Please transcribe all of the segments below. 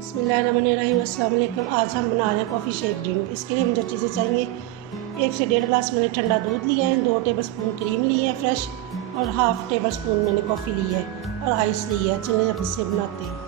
बिस्मिल्लाहिर्रहमानिर्रहीम। अस्सलाम वालेकुम। आज हम बना रहे हैं कॉफ़ी शेक ड्रिंक। इसके लिए मुझे चीज़ें चाहिए। 1 से 1.5 गिलास मैंने ठंडा दूध लिया है, 2 टेबलस्पून क्रीम ली है फ्रेश, और हाफ़ टेबलस्पून मैंने कॉफ़ी ली है और आइस ली है। चलिए अब इससे बनाते हैं।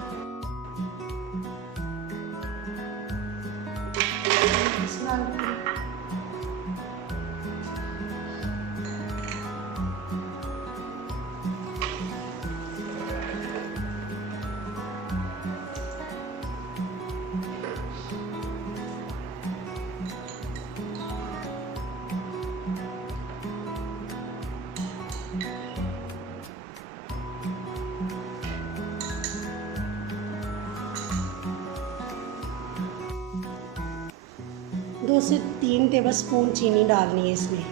दो से 3 टेबलस्पून चीनी डालनी है इसमें।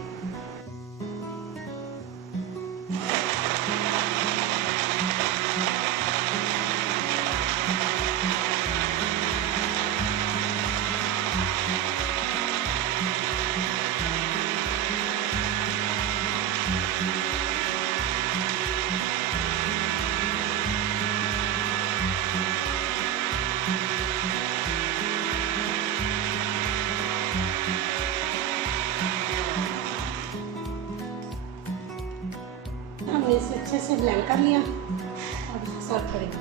हमने इसे अच्छे से ब्लेंड कर लिया और इसको सर्व करेंगे।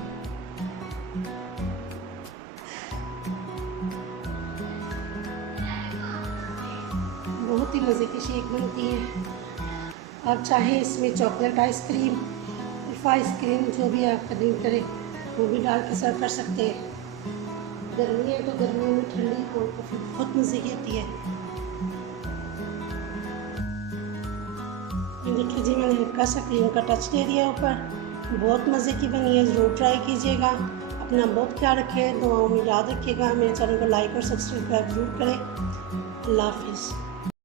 बहुत ही मज़े की शेक बनती है। आप चाहे इसमें चॉकलेट आइसक्रीम, आइसक्रीम जो भी आप ड्रिंक करें वो भी डाल के सर्व कर सकते हैं। गर्मी है तो गर्मियों में ठंडी कोल्ड कॉफ़ी बहुत मज़े की होती है। देखिए जी, मैंने हल्का सा क्रीम का टच दे दिया ऊपर। बहुत मज़े की बनी है, ज़रूर ट्राई कीजिएगा। अपना बहुत ख्याल रखें, दुआओं में याद रखिएगा। मेरे चैनल को लाइक और सब्सक्राइब ज़रूर करें। अल्लाह हाफिज़।